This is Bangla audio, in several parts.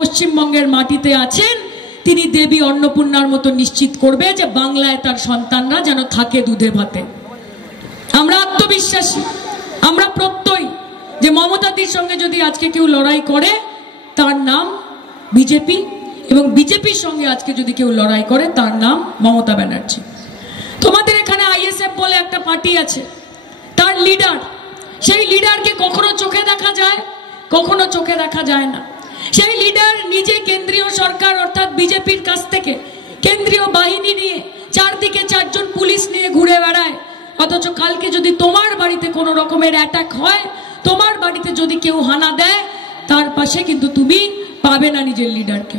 পশ্চিমবঙ্গের মাটিতে আছেন তিনি দেবী অন্নপূর্ণার মতো নিশ্চিত করবে যে বাংলায় তার সন্তানরা যেন থাকে দুধে ভাতে। আমরা আত্মবিশ্বাসী, আমরা প্রত্যয় যে মমতাদির সঙ্গে যদি আজকে কেউ লড়াই করে তার নাম বিজেপি, এবং বিজেপির সঙ্গে আজকে যদি কেউ লড়াই করে তার নাম মমতা ব্যানার্জি। তোমাদের এখানে আইএসএফ বলে একটা পার্টি আছে, তার লিডার, সেই লিডারকে কখনো চোখে দেখা যায়, কখনো চোখে দেখা যায় না। সেই লিডার নিজে কেন্দ্রীয় সরকার অর্থাৎ বিজেপির কাছ থেকে কেন্দ্রীয় বাহিনী নিয়ে চারদিকে চারজন পুলিশ নিয়ে ঘুরে বেড়ায়, অথচ কালকে যদি তোমার বাড়িতে কোনো রকমের অ্যাটাক হয়, তোমার বাড়িতে যদি কেউ হানা দেয়, তার পাশে কিন্তু তুমি পাবে না নিজের লিডারকে।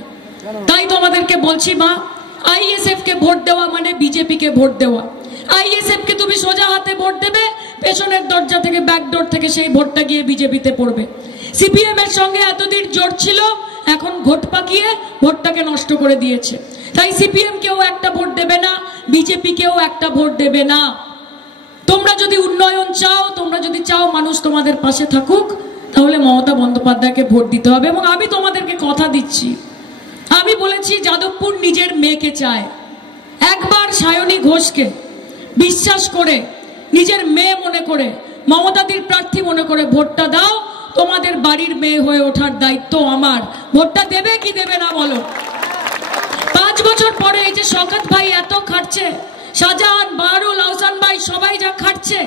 তাই তোমাদেরকে বলছি মা, আইএসএফ কে ভোট দেওয়া মানে বিজেপি কে ভোট দেওয়া। আইএসএফ কে তুমি সোজা হাতে ভোট দেবে, পেছনের দরজা থেকে ব্যাকডোর থেকে সেই ভোটটা গিয়ে বিজেপিতে পড়বে। সিপিএম এর সঙ্গে এতদিন জোট ছিল, এখন ভোট পাকিয়ে ভোটটাকে নষ্ট করে দিয়েছে। তাই সিপিএম কেও একটা ভোট দেবে না, বিজেপি কেও একটা ভোট দেবে না। তোমরা যদি উন্নয়ন চাও, তোমরা যদি চাও মানুষ তোমাদের পাশে থাকুক, তাহলে মমতা বন্দ্যোপাধ্যায়কে ভোট দিতে হবে। এবং আমি তোমাদেরকে কথা দিচ্ছি, আমি বলেছি যাদবপুর নিজের মেয়েকে চায়। একবার সায়নী ঘোষকে বিশ্বাস করে নিজের মেয়ে মনে করে মমতাদির প্রার্থী মনে করে ভোটটা দাও, তোমাদের বাড়ির মেয়ে হয়ে ওঠার দায়িত্ব আমার। ভোটটা দেবে কি দেবে না বলো? 5 বছর পরে এই যে শওকত ভাই এত খাটছে, শাহজাহান, বাহারুল, আহসান ভাই সবাই যা খাটছে,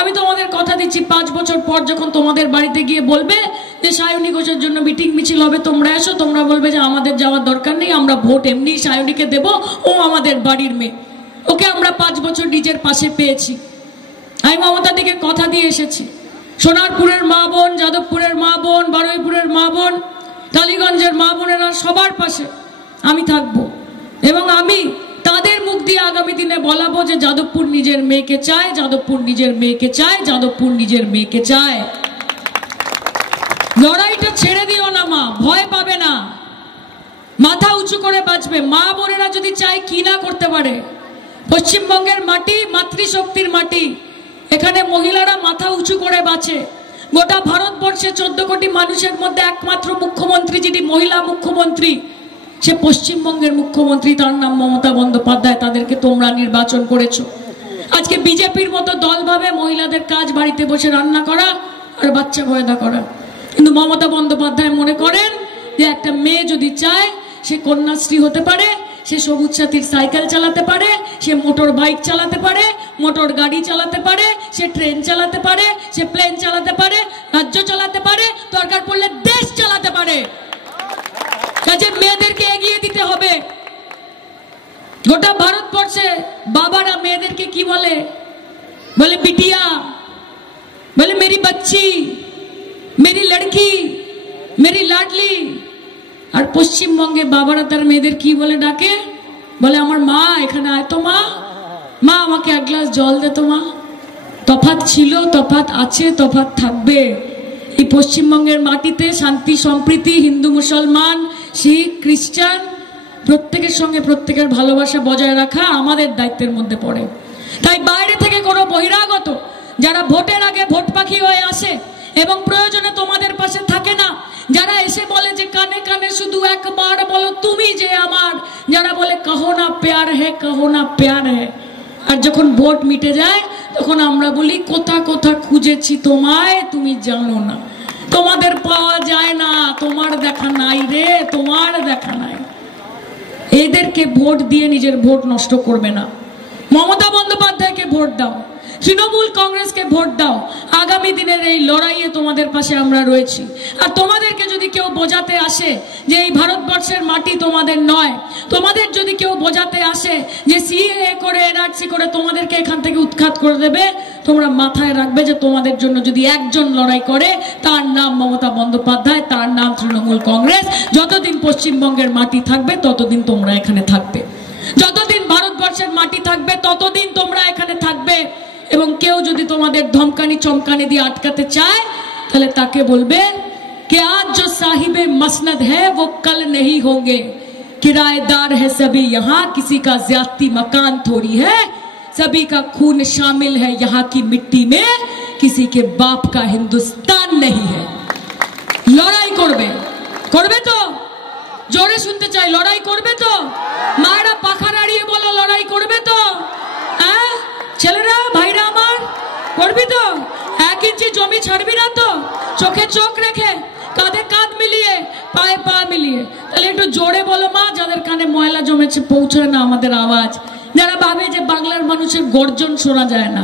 আমি তোমাদের কথা দিচ্ছি 5 বছর পর যখন তোমাদের বাড়িতে গিয়ে বলবে যে সায়নী ঘোষের জন্য মিটিং মিছিল হবে, তোমরা এসো, তোমরা বলবে যে আমাদের যাওয়ার দরকার নেই, আমরা ভোট এমনি সায়নীকে দেব, ও আমাদের বাড়ির মেয়ে, ওকে আমরা 5 বছর নিজের পাশে পেয়েছি। আমি মমতা দিকে কথা দিয়ে এসেছি, সোনারপুরের মা বোন, যাদবপুরের মা বোন, বারুইপুরের মা বোন, টালিগঞ্জের মা বোনেরা সবার পাশে আমি থাকবো, এবং আমি তাদের মুখ দিয়ে আগামী দিনে বলাবো যে যাদবপুর নিজের মেয়েকে চায়, যাদবপুর নিজের মেয়েকে চায়, যাদবপুর নিজের মেয়েকে চায়। লড়াইটা ছেড়ে দিও না মা, ভয় পাবে না, মাথা উঁচু করে বাঁচবে। মা বোনেরা যদি চায় কি না করতে পারে। পশ্চিমবঙ্গের মাটি মাতৃশক্তির মাটি, এখানে মহিলারা মাথা উঁচু করে বাঁচে। গোটা ভারতবর্ষে 14 কোটি মানুষের মধ্যে একমাত্র মুখ্যমন্ত্রী যিনি মহিলা মুখ্যমন্ত্রী, সে পশ্চিমবঙ্গের মুখ্যমন্ত্রী, তার নাম মমতা বন্দ্যোপাধ্যায়। তাদেরকে তোমরা নির্বাচন করেছো। আজকে বিজেপির মতো দল ভাবে মহিলাদের কাজ বাড়িতে বসে রান্না করা আর বাচ্চা পয়দা করা, কিন্তু মমতা বন্দ্যোপাধ্যায় মনে করেন যে একটা মেয়ে যদি চায় সে কন্যাশ্রী হতে পারে, সে সবুজ সাথীর সাইকেল চালাতে পারে, সে মোটর বাইক চালাতে পারে, মোটর গাড়ি চালাতে পারে, সে ট্রেন চালাতে পারে, সে প্লেন চালাতে পারে, রাজ্য চালাতে পারে, দরকার পড়লে দেশ চালাতে পারে। কাজে মেয়েদেরকে এগিয়ে দিতে হবে। গোটা ভারতবর্ষে বাবারা মেয়েদেরকে কি বলে? বলে বিটিয়া, বলে মেরি বচ্চি, মেরি লড়কি, মেরি লাডলি। আর পশ্চিমবঙ্গে বাবারা তার মেয়েদের কি বলে ডাকে? বলে আমার মা, এখানে আয় তো মা, মা আমাকে 1 গ্লাস জল দে তো মা। তফাৎ ছিল, তফাৎ আছে, তফাৎ থাকবে। এই পশ্চিমবঙ্গের মাটিতে শান্তি সম্প্রীতি, হিন্দু মুসলমান, শিখ খ্রিস্টান প্রত্যেকের সঙ্গে প্রত্যেকের ভালোবাসা বজায় রাখা আমাদের দায়িত্বের মধ্যে পড়ে। তাই বাইরে থেকে কোনো বহিরাগত যারা ভোটের আগে ভোট পাখি হয়ে আসে এবং প্রয়োজনে তোমাদের পাশে থাকে না, যারা এসে বলে যে কানে কানে শুধু একবার বলো তুমি যে আমার, যারা বলে কহো না প্যার হ্যায়, কহো না প্যার হ্যায়, আর যখন ভোট মিটে যায় তখন আমরা বলি কোথা কোথা খুঁজেছি তোমায় তুমি জানো না, তোমাদের পাওয়া যায় না, তোমার দেখা নাই রে, তোমার দেখা নাই। এদেরকে ভোট দিয়ে নিজের ভোট নষ্ট করবে না। মমতা বন্দ্যোপাধ্যায়কে ভোট দাও, তৃণমূল কংগ্রেসকে ভোট দাও। আগামী দিনের এই লড়াইয়ে তোমাদের পাশে আমরা রয়েছি। আর তোমাদেরকে যদি কেউ বোঝাতে আসে যে এই ভারতবর্ষের মাটি তোমাদের নয়, তোমাদের যদি কেউ বোঝাতে আসে যে সিএএ করে এনআরসি করে তোমাদেরকে এখান থেকে উৎখাত করে দেবে, তোমরা মাথায় রাখবে যে তোমাদের জন্য যদি একজন লড়াই করে তার নাম মমতা বন্দ্যোপাধ্যায়, তার নাম তৃণমূল কংগ্রেস। যতদিন পশ্চিমবঙ্গের মাটি থাকবে ততদিন তোমরা এখানে থাকবে, যতদিন ভারতবর্ষের মাটি থাকবে ততদিন তোমরা এখানে থাকবে। এবং কেউ যদি তোমাদের ধমকানি চমকানি দিয়ে আটকাতে চায়, তাহলে তাকে বলবে कि आज जो साहिबे मसनद है वो कल नहीं होंगे, किराएदार है सभी यहाँ, किसी का ज्यादती मकान थोड़ी है, सभी का खून शामिल है यहाँ की मिट्टी में, किसी के बाप का हिंदुस्तान नहीं है। लड़ाई करबे, करबे तो জোরে শুনতে চাই, লড়াই করবে তো? মায়েরা পাখা নাড়িয়ে বলো, লড়াই করবে তো? হ্যাঁ ছেলেরা, ভাইরা আমার, করবি তো? 1 ইঞ্চি জমি ছাড়বি না তো? চোখে চোখ রেখে, কাঁধে কাঁধ মিলিয়ে, পায়ে পা মিলিয়ে। তাহলে একটু জোরে বলো মা, যাদের কানে ময়লা জমেছে, পৌঁছায় না আমাদের আওয়াজ, যারা ভাবে যে বাংলার মানুষের গর্জন শোনা যায় না,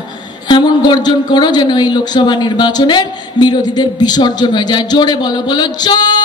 এমন গর্জন করো যেন এই লোকসভা নির্বাচনের বিরোধীদের বিসর্জন হয়ে যায়। জোরে বলো, বলো জয়।